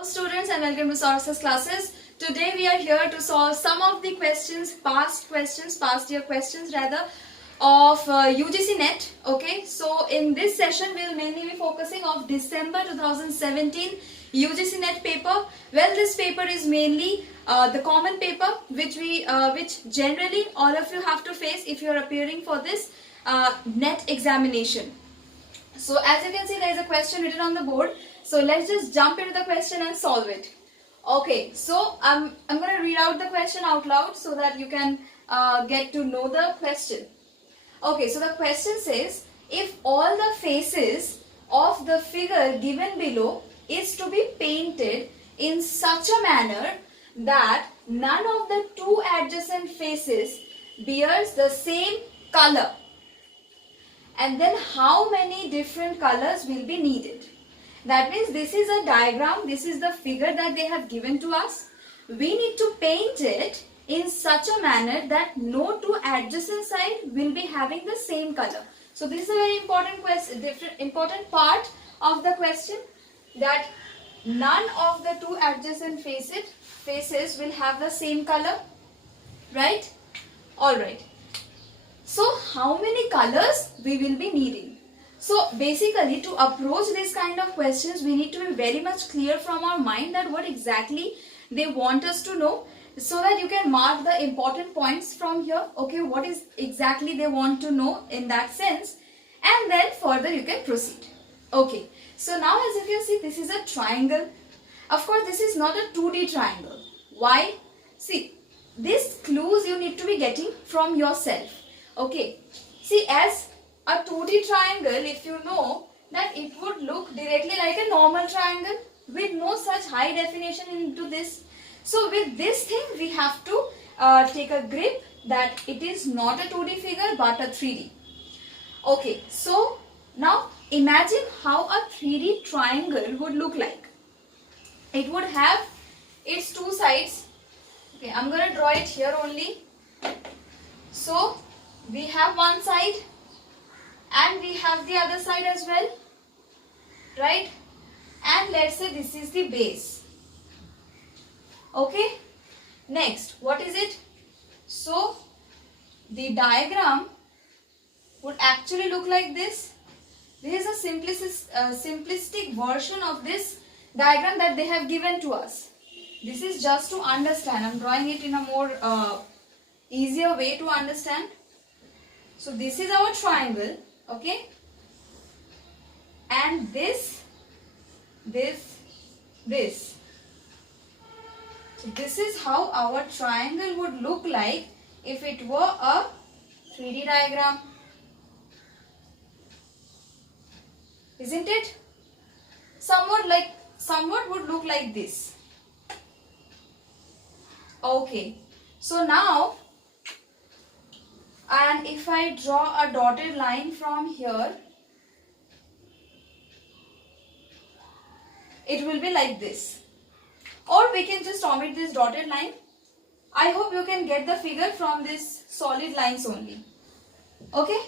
Hello students and welcome to Sources classes. Today we are here to solve some of the past year questions rather of UGC Net. Okay, so in this session we will mainly be focusing of December 2017 UGC Net paper. Well, this paper is mainly the common paper which generally all of you have to face if you are appearing for this net examination. So as you can see, there is a question written on the board. So let's just jump into the question and solve it. Okay, so I'm going to read out the question out loud so that you can get to know the question. Okay, so the question says, if all the faces of the figure given below is to be painted in such a manner that none of the two adjacent faces bears the same color, and then how many different colors will be needed. That means this is a diagram, this is the figure that they have given to us. We need to paint it in such a manner that no two adjacent sides will be having the same color. So this is a very important question, important part of the question, that none of the two adjacent faces will have the same color, right? Alright. So how many colors we will be needing? So basically, to approach this kind of questions, we need to be very much clear from our mind that what exactly they want us to know, so that you can mark the important points from here. Okay, what is exactly they want to know in that sense, and then further you can proceed. Okay, so now as you can see, this is a triangle. Of course, this is not a 2D triangle. Why? See, these clues you need to be getting from yourself. Okay, see, as a 2D triangle, if you know that it would look directly like a normal triangle with no such high definition into this. So with this thing we have to take a grip that it is not a 2D figure but a 3D. Okay, so now imagine how a 3D triangle would look like. It would have its two sides. Okay, I'm going to draw it here only. So we have one side and we have the other side as well, right? And let's say this is the base. Okay, next, what is it? So the diagram would actually look like this. This is a simplistic version of this diagram that they have given to us. This is just to understand. I'm drawing it in a more easier way to understand. So this is our triangle, okay, and this. So this is how our triangle would look like if it were a 3D diagram, isn't it? Somewhat would look like this. Okay, so now, and if I draw a dotted line from here, it will be like this. Or we can just omit this dotted line. I hope you can get the figure from this solid lines only. Okay.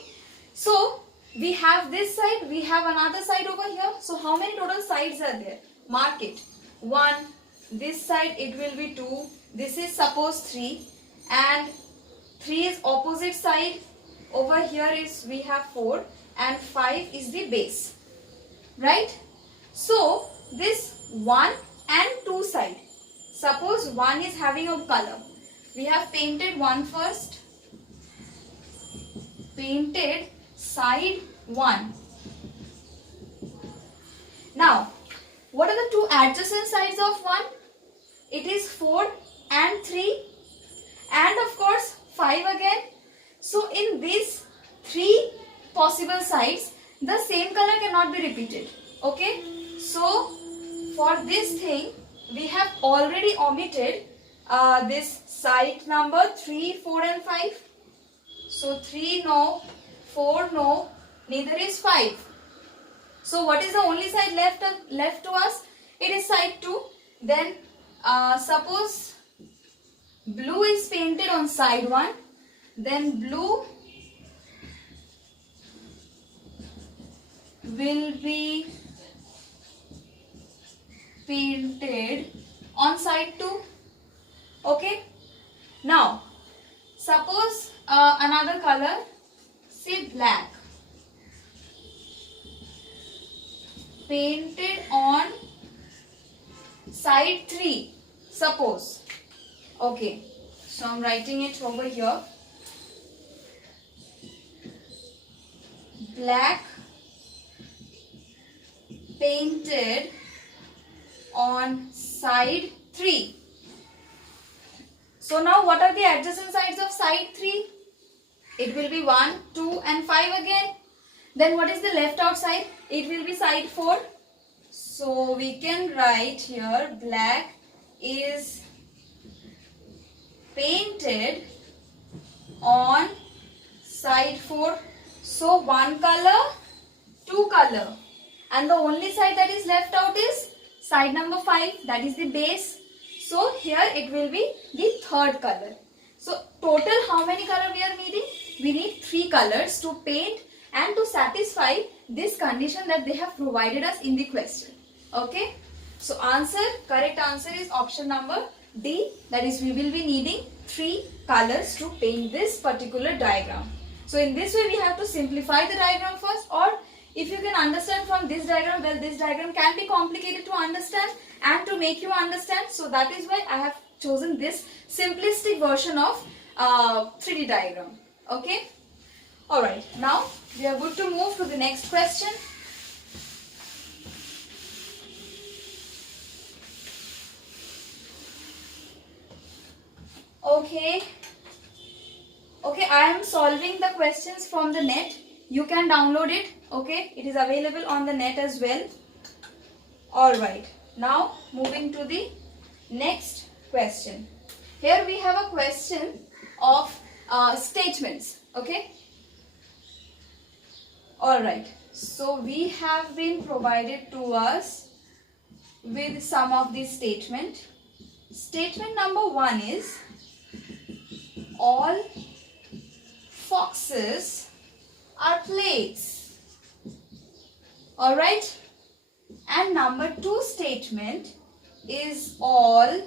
So we have this side, we have another side over here. So how many total sides are there? Mark it. 1. This side it will be 2. This is suppose 3. And 3 is opposite side. Over here is we have 4 and 5 is the base, right? So this 1 and 2 side, suppose 1 is having a color, we have painted 1 first, painted side 1. Now what are the two adjacent sides of 1? It is 4 and 3 and of course 5 again. So in these 3 possible sides, the same color cannot be repeated. Okay, so for this thing we have already omitted this side number 3, 4 and 5. So 3 no, 4 no, neither is 5. So what is the only side left to us? It is side 2. Then suppose blue is painted on side 1, then blue will be painted on side 2. Okay. Now, suppose another color, say black, painted on side 3, suppose. Okay, so I'm writing it over here. Black painted on side 3. So now what are the adjacent sides of side 3? It will be 1, 2 and 5 again. Then what is the left out side? It will be side 4. So we can write here black is painted on side 4. So one color, 2 color. And the only side that is left out is side number 5, that is the base. So here it will be the third color. So total how many color we are needing? We need 3 colors to paint and to satisfy this condition that they have provided us in the question. Okay. So correct answer is option number D. That is, we will be needing 3 colors to paint this particular diagram. So in this way we have to simplify the diagram first, or if you can understand from this diagram, well, this diagram can be complicated to understand and to make you understand. So that is why I have chosen this simplistic version of 3D diagram. Okay. Alright, now we are good to move to the next question. Okay, I am solving the questions from the net. You can download it. Okay, it is available on the net as well. Alright, now moving to the next question. Here we have a question of statements. Okay. Alright, so we have been provided to us with some of these statements. Statement number 1 is all foxes are plates. Alright, and number 2 statement is all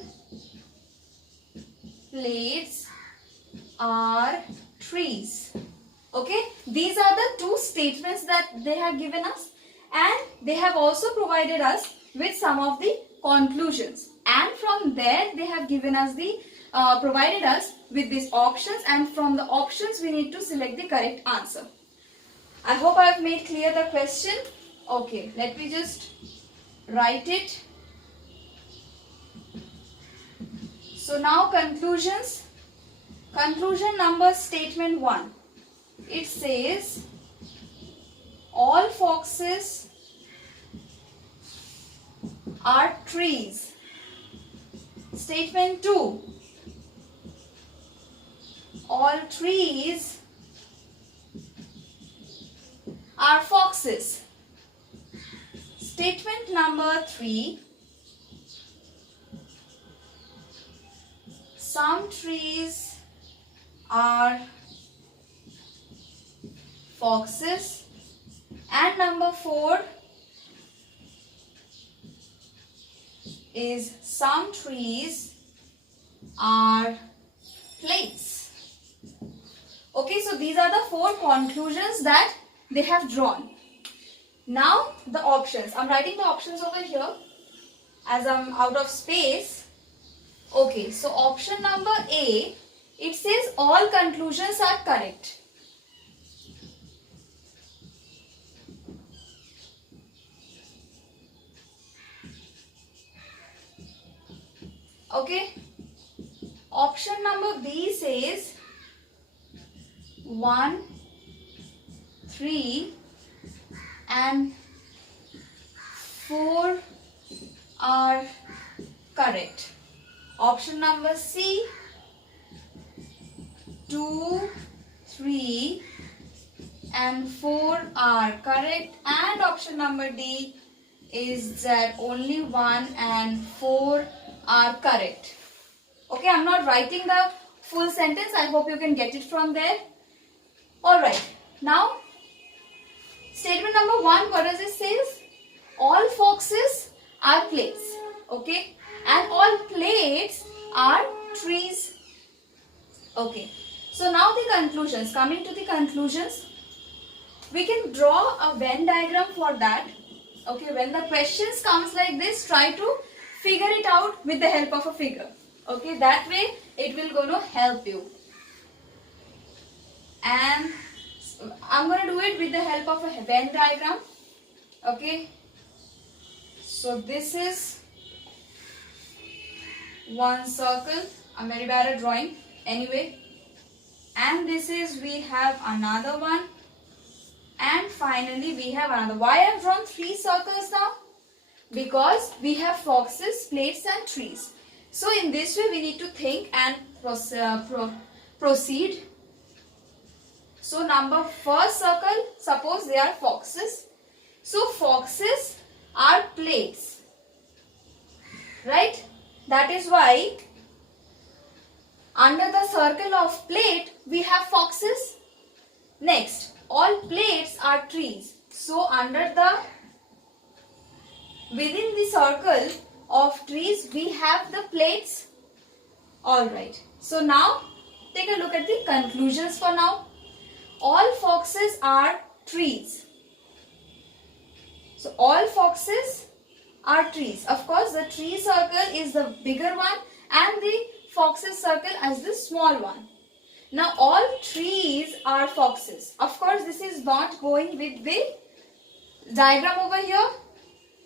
plates are trees. Okay, these are the 2 statements that they have given us, and they have also provided us with some of the conclusions, and from there they have given us the provided us with these options, and from the options we need to select the correct answer. I hope I have made clear the question. Okay, let me just write it. So now conclusions. Conclusion number statement 1. It says all foxes are trees. Statement 2. All trees are foxes. Statement number 3. Some trees are foxes. And number 4 is some trees are plates. Okay, so these are the 4 conclusions that they have drawn. Now the options. I'm writing the options over here as I'm out of space. Okay, so option number A, it says all conclusions are correct. Okay. Option number B says 1, 3 and 4 are correct. Option number C, 2, 3 and 4 are correct, and option number D is that only 1 and 4 are correct. Okay, I'm not writing the full sentence. I hope you can get it from there. Alright, now statement number 1, what does it say? All foxes are plates. okay, and all plates are trees. Okay, so now the conclusions. Coming to the conclusions, we can draw a Venn diagram for that. Okay, when the questions comes like this, try to figure it out with the help of a figure. Okay, that way it will gonna help you. And I'm gonna do it with the help of a Venn diagram. Okay, so this is one circle. I'm very bad at drawing anyway. And this is, we have another one. And finally we have another. Why I have drawn 3 circles now? Because we have foxes, plates and trees. So in this way we need to think and proceed. So first circle, suppose they are foxes. So foxes are plates, right? That is why under the circle of plate we have foxes. Next, all plates are trees. So within the circle of trees we have the plates. Alright, so now take a look at the conclusions for now. All foxes are trees. So all foxes are trees. Of course, the tree circle is the bigger one and the foxes circle as the small one. Now all trees are foxes. Of course, this is not going with the diagram over here.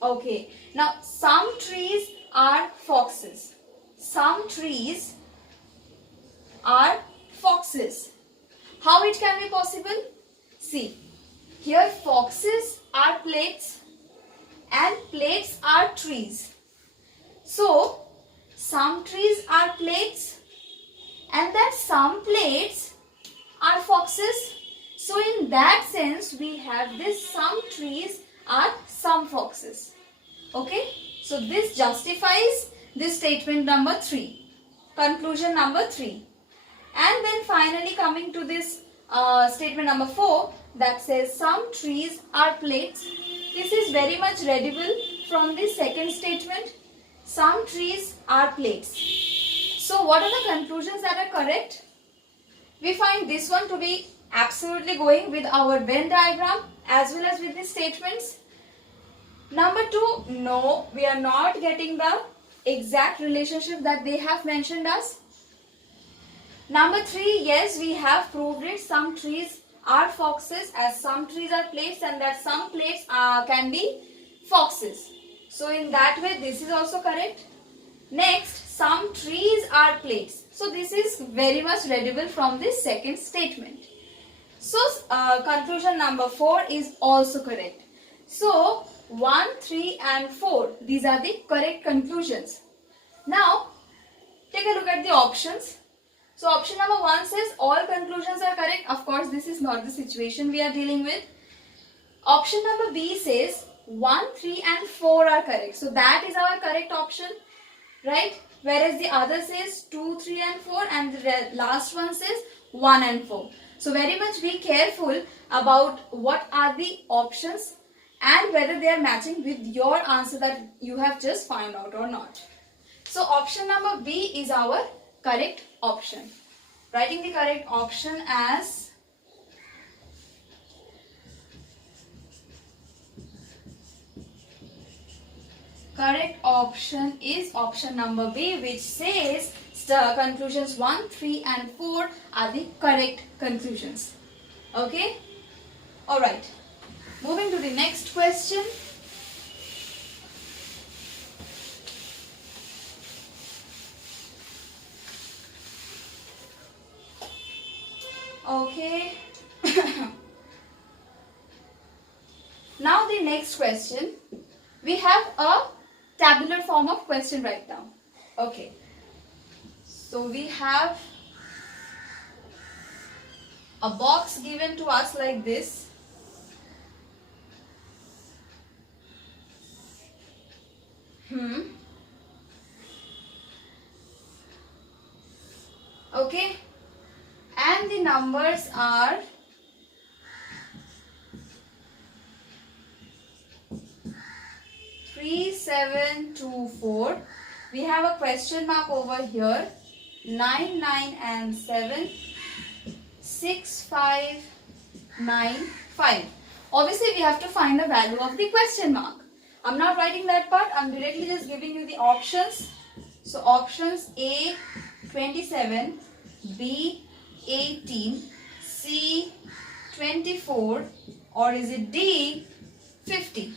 Okay. Now some trees are foxes. Some trees are foxes. How it can be possible? See, here foxes are plates and plates are trees. So some trees are plates and that some plates are foxes. So in that sense we have this, some trees are some foxes. Okay, so this justifies this statement number 3, conclusion number 3. And then finally coming to this statement number 4, that says some trees are plates. This is very much readable from the second statement. Some trees are plates. So what are the conclusions that are correct? We find this one to be absolutely going with our Venn diagram as well as with the statements. Number 2, no, we are not getting the exact relationship that they have mentioned us. Number 3, yes, we have proved it. Some trees are foxes as some trees are plates and that some plates can be foxes. So in that way this is also correct. Next, some trees are plates. So this is very much readable from this second statement. So conclusion number 4 is also correct. So 1, 3 and 4, these are the correct conclusions. Now take a look at the options. So option number 1 says all conclusions are correct. Of course, this is not the situation we are dealing with. Option number B says 1, 3 and 4 are correct. So that is our correct option, right? Whereas the other says 2, 3 and 4 and the last one says 1 and 4. So very much be careful about what are the options and whether they are matching with your answer that you have just found out or not. So option number B is our correct option. Writing the correct option as correct option is option number B, which says conclusions 1, 3 and 4 are the correct conclusions. Okay? Alright. Moving to the next question. Okay. Now the next question. We have a tabular form of question right now. Okay. So we have a box given to us like this. Okay. And the numbers are 3, 3724. We have a question mark over here. 9, 9 and 7. 6, 5, 9, 5. Obviously, we have to find the value of the question mark. I'm not writing that part. I'm directly just giving you the options. So, options A, 27, B, 18, C, 24, or is it D, 50?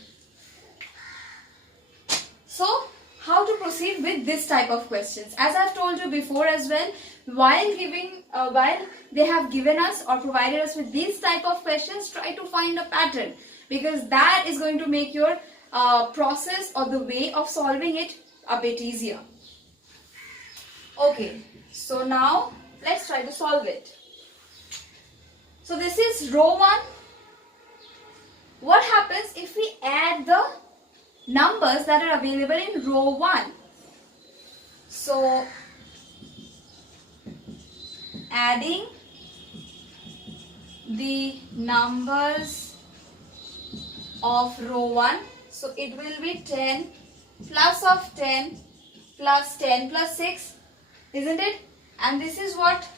So, how to proceed with this type of questions? As I've told you before as well, while they have given us or provided us with these type of questions, try to find a pattern, because that is going to make your process or the way of solving it a bit easier. Okay, so now let's try to solve it. So this is row 1. What happens if we add the numbers that are available in row 1? So adding the numbers of row 1, so it will be 10 plus of 10 plus 10 plus 6, isn't it? And this is what?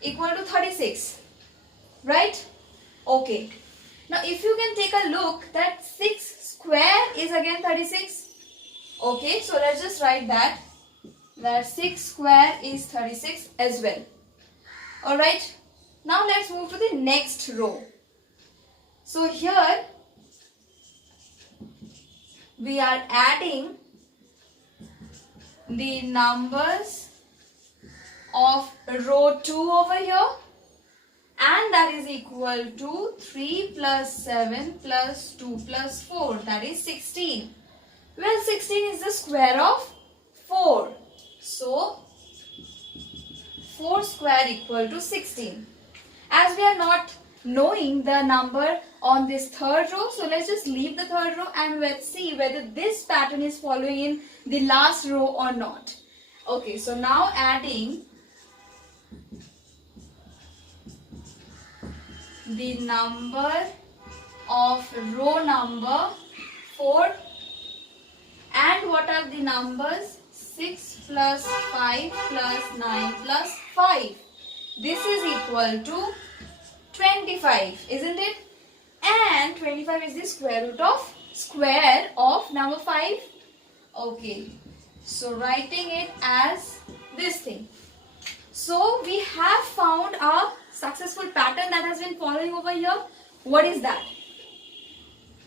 Equal to 36, right? Okay. Now if you can take a look, that 6 square is again 36. Okay, so let's just write that 6 square is 36 as well. Alright, now let's move to the next row. So here we are adding the numbers of row 2 over here, and that is equal to 3 plus 7 plus 2 plus 4, that is 16. Well, 16 is the square of 4. So 4 square equal to 16. As we are not knowing the number on this third row, so let's just leave the third row and let's see whether this pattern is following in the last row or not. Okay, so now adding the number of row number 4, and what are the numbers? 6 plus 5 plus 9 plus 5. This is equal to 25, isn't it? And 25 is the square of number 5. Okay, so writing it as this thing. So we have found a successful pattern that has been following over here. What is that?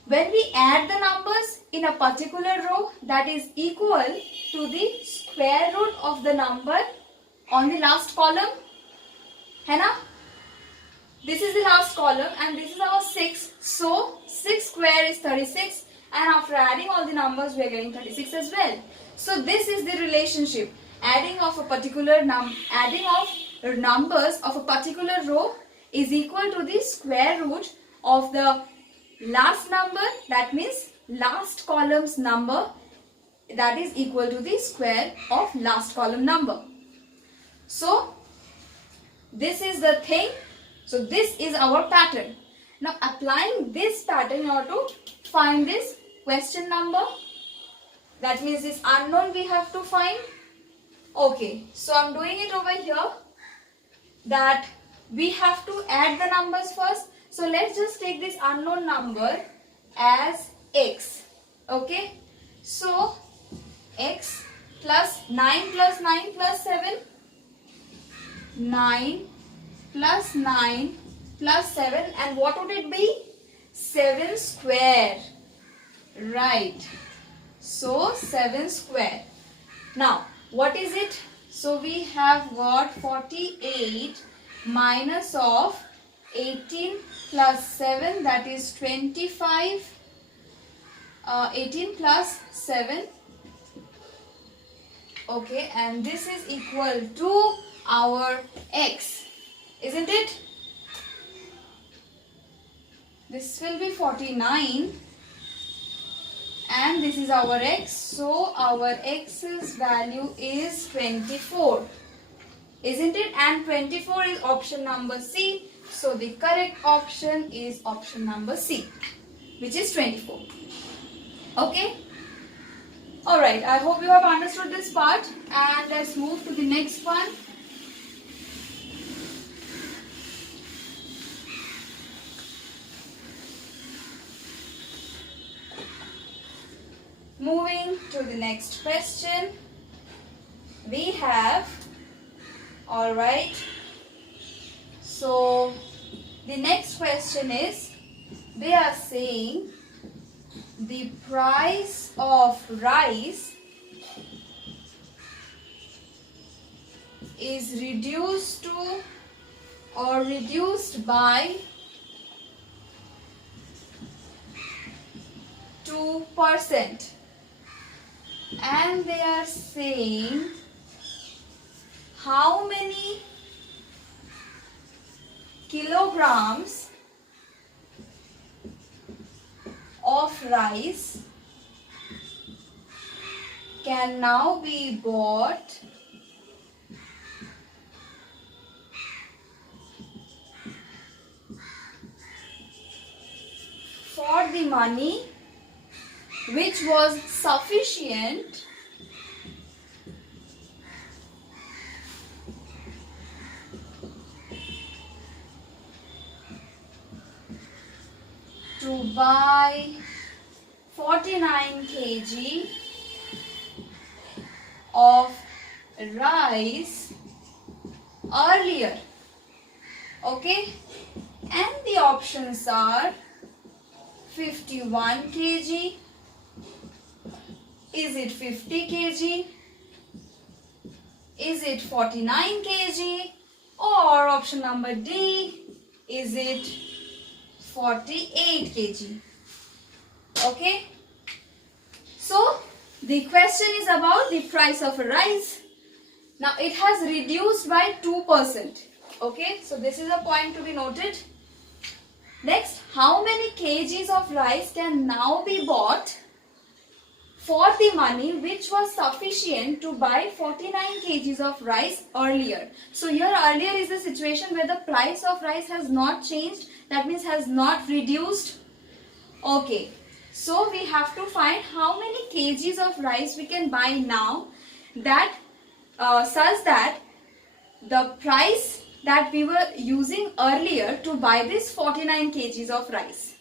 When we add the numbers in a particular row, that is equal to the square root of the number on the last column. है ना? This is the last column and this is our 6. So 6 square is 36, and after adding all the numbers we are getting 36 as well. So this is the relationship. Adding of numbers of a particular row is equal to the square root of the last number, that means last column's number, that is equal to the square of last column number. So this is the thing. So this is our pattern. Now applying this pattern in order to find this question number, that means this unknown we have to find. Okay, so I'm doing it over here that we have to add the numbers first. So let's just take this unknown number as x. Okay, so x plus 9 plus 9 plus 7. 9 plus 9 plus 7, and what would it be? 7 square. Right. So 7 square. Now what is it? So we have got 48 minus of 18 plus 7, that is 25. 18 plus 7. Okay, and this is equal to our x, isn't it? This will be 49 and this is our x. So our x's value is 24, isn't it? And 24 is option number C. So the correct option is option number C, which is 24. Okay. Alright, I hope you have understood this part, and let's move to the next one. Moving to the next question, we have, alright, so the next question is, they are saying the price of rice is reduced to or reduced by 2%. And they are saying how many kilograms of rice can now be bought for the money which was sufficient to buy 49 kg of rice earlier. Okay, and the options are 51 kg, is it 50 kg, is it 49 kg, or option number D, is it 48 kg. Okay, so the question is about the price of rice. Now it has reduced by 2%. Okay, so this is a point to be noted. Next, how many kgs of rice can now be bought for the money which was sufficient to buy 49 kgs of rice earlier? So here earlier is the situation where the price of rice has not changed, that means has not reduced. Okay, so we have to find how many kgs of rice we can buy now that such that the price that we were using earlier to buy this 49 kgs of rice.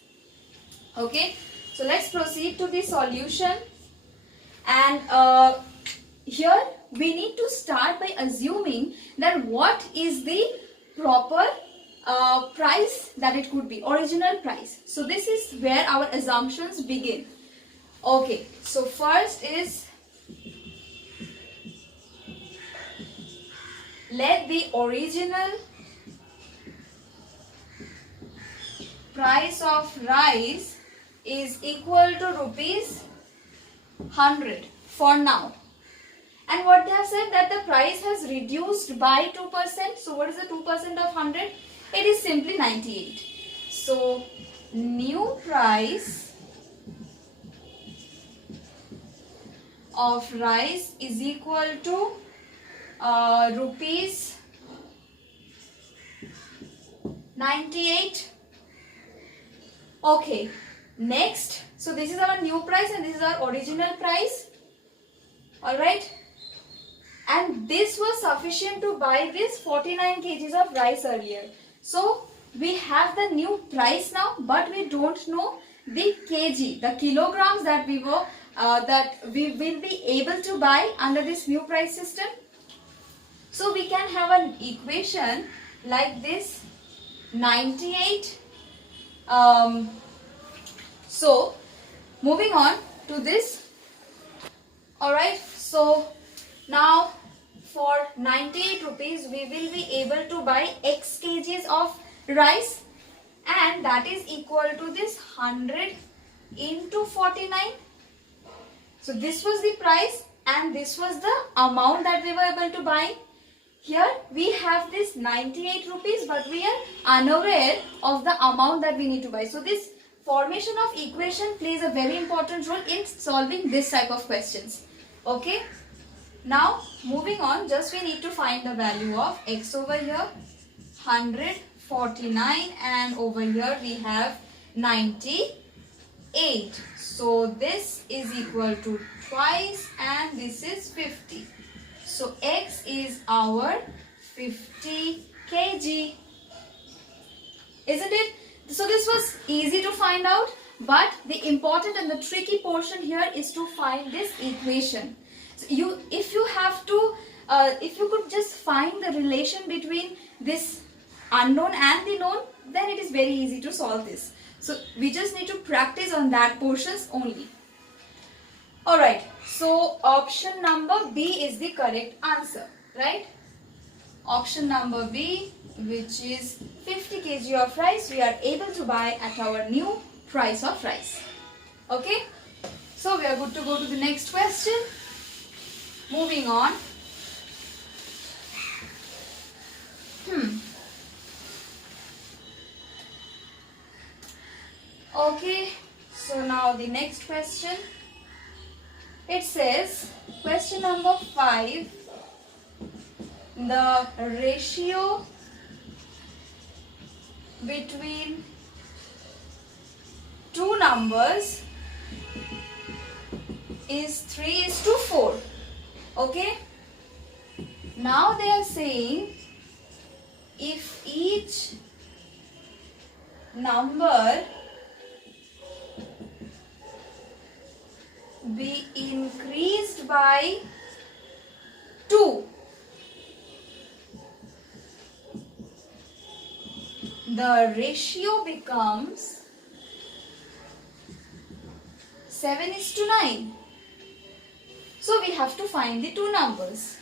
Okay, so let's proceed to the solution. And here we need to start by assuming that what is the proper price that it could be, original price. So this is where our assumptions begin. Okay, so first is, let the original price of rice is equal to rupees 100 for now. And what they have said, that the price has reduced by 2%. So what is the 2% of 100? It is simply 98. So new price of rice is equal to rupees 98. Okay, next, so this is our new price and this is our original price. Alright, and this was sufficient to buy this 49 kgs of rice earlier. So we have the new price now, but we don't know the kg, the kilograms that we will be able to buy under this new price system. So we can have an equation like this, 98. So moving on to this. Alright, so now for 98 rupees we will be able to buy X kgs of rice, and that is equal to this 100 into 49. So this was the price and this was the amount that we were able to buy. Here we have this 98 rupees, but we are unaware of the amount that we need to buy. So this formation of equation plays a very important role in solving this type of questions. Okay. Now moving on, just we need to find the value of X over here, 149, and over here we have 98. So this is equal to twice and this is 50. So X is our 50 kg. Isn't it? So this was easy to find out, but the important and the tricky portion here is to find this equation. So if you could just find the relation between this unknown and the known, then it is very easy to solve this. So we just need to practice on that portions only. Alright, so option number B is the correct answer, right? Option number B, which is 50 kg of rice we are able to buy at our new price of rice. Okay, so we are good to go to the next question. Moving on. Okay, so now the next question. It says, question number 5, the ratio between two numbers is 3:4. Okay, now they are saying if each number be increased by 2, the ratio becomes 7:9. So we have to find the two numbers.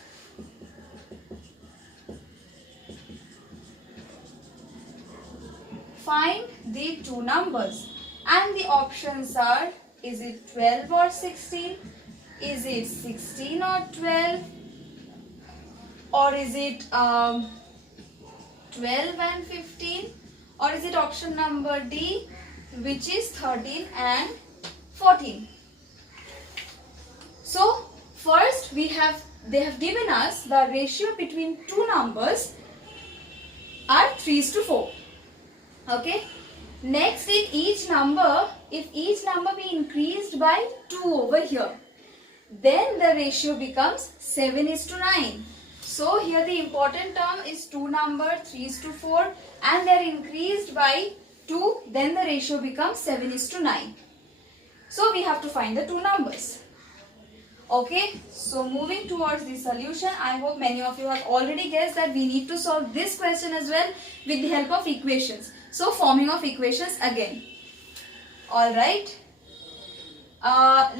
Find the two numbers, and the options are, is it 12 or 16? Is it 16 or 12? Or is it 12 and 15? Or is it option number D, which is 13 and 14? So first they have given us the ratio between two numbers are 3:4. Okay. Next, in each number, if each number be increased by 2 over here, then the ratio becomes 7:9. So here the important term is two number 3:4 and they are increased by 2, then the ratio becomes 7:9. So we have to find the two numbers. Okay, so moving towards the solution, I hope many of you have already guessed that we need to solve this question as well with the help of equations. So forming of equations again. Alright,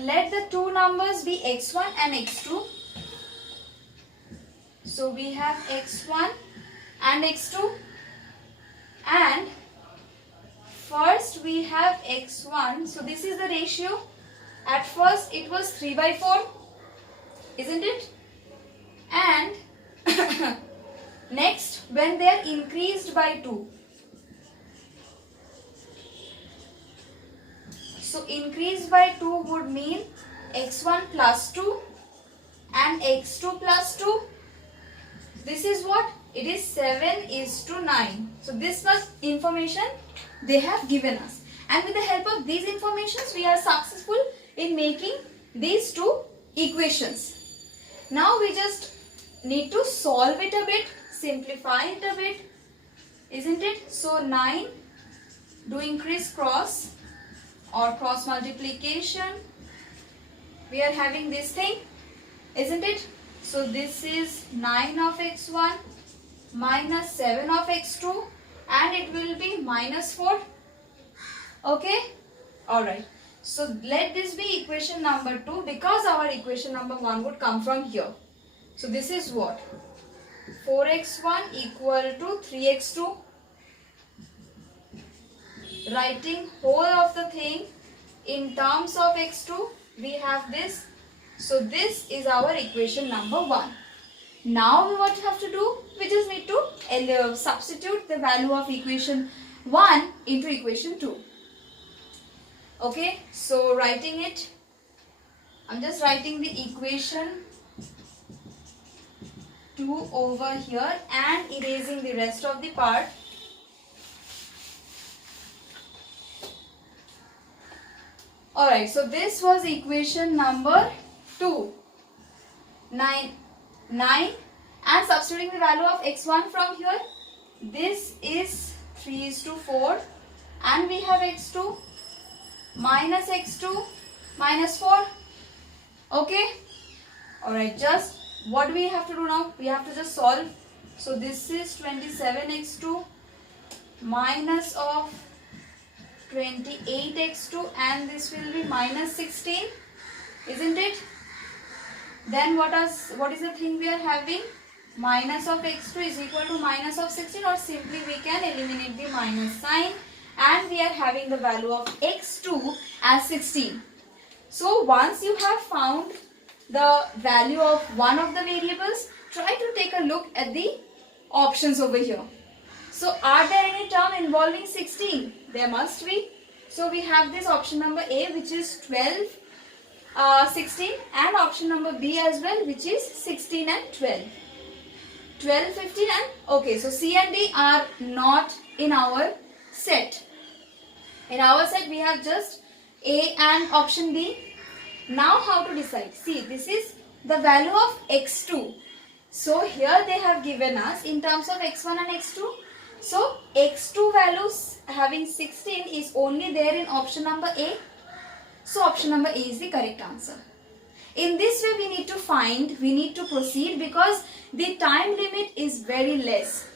let the two numbers be x1 and x2. So we have x1 and x2, and first we have x1. So this is the ratio. At first it was 3/4, isn't it? And next, when they are increased by 2, so increased by 2 would mean x1 plus 2 and x2 plus 2. This is what? It is 7:9. So this much information they have given us. And with the help of these informations, we are successful in making these two equations. Now we just need to solve it a bit, simplify it a bit, isn't it? So 9 doing crisscross or cross multiplication, we are having this thing, isn't it? So this is 9 of x1 minus 7 of x2, and it will be minus 4. Okay, alright. So let this be equation number 2, because our equation number 1 would come from here. So this is what? 4x1 equal to 3x2. Writing whole of the thing in terms of x2, we have this. So this is our equation number 1. Now what we have to do? We just need to substitute the value of equation 1 into equation 2. Okay, so writing it, I'm just writing the equation 2 over here and erasing the rest of the part. Alright, so this was equation number 2, 9, 9, and substituting the value of x1 from here, this is 3:4, and we have x2 minus x2 minus 4. Okay, alright, just what do we have to do now? We have to just solve. So this is 27x2 minus of 28x2, and this will be minus 16, isn't it? Then what is the thing we are having? Minus of x2 is equal to minus of 16, or simply we can eliminate the minus sign, and we are having the value of x2 as 16. So once you have found the value of one of the variables, try to take a look at the options over here. So are there any term involving 16? There must be. So we have this option number A, which is 12, 16, and option number B as well, which is 16 and 12. 12, 15 and okay. So C and D are not in our set. In our set we have just A and option B. Now how to decide? See, this is the value of x2. So here they have given us in terms of x1 and x2. So x2 values having 16 is only there in option number A. So option number A is the correct answer. In this way we need to proceed, because the time limit is very less.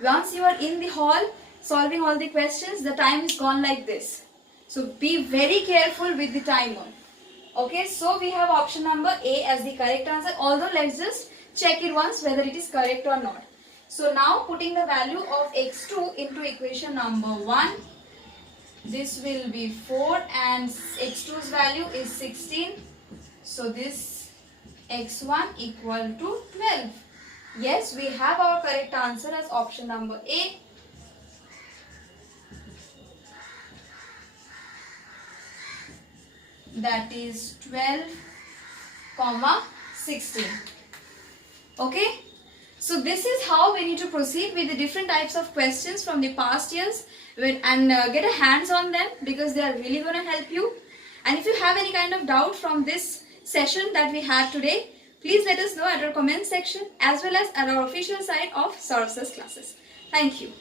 Once you are in the hall solving all the questions, the time is gone like this. So be very careful with the timer. Okay, so we have option number A as the correct answer, although let's just check it once whether it is correct or not. So now putting the value of x2 into equation number 1, this will be 4 and x2's value is 16. So this x1 equal to 12. Yes, we have our correct answer as option number A. That is 12, 16. Okay. So this is how we need to proceed with the different types of questions from the past years, and get a hands on them, because they are really going to help you. And if you have any kind of doubt from this session that we had today, please let us know at our comment section as well as at our official site of Saurabh's classes. Thank you.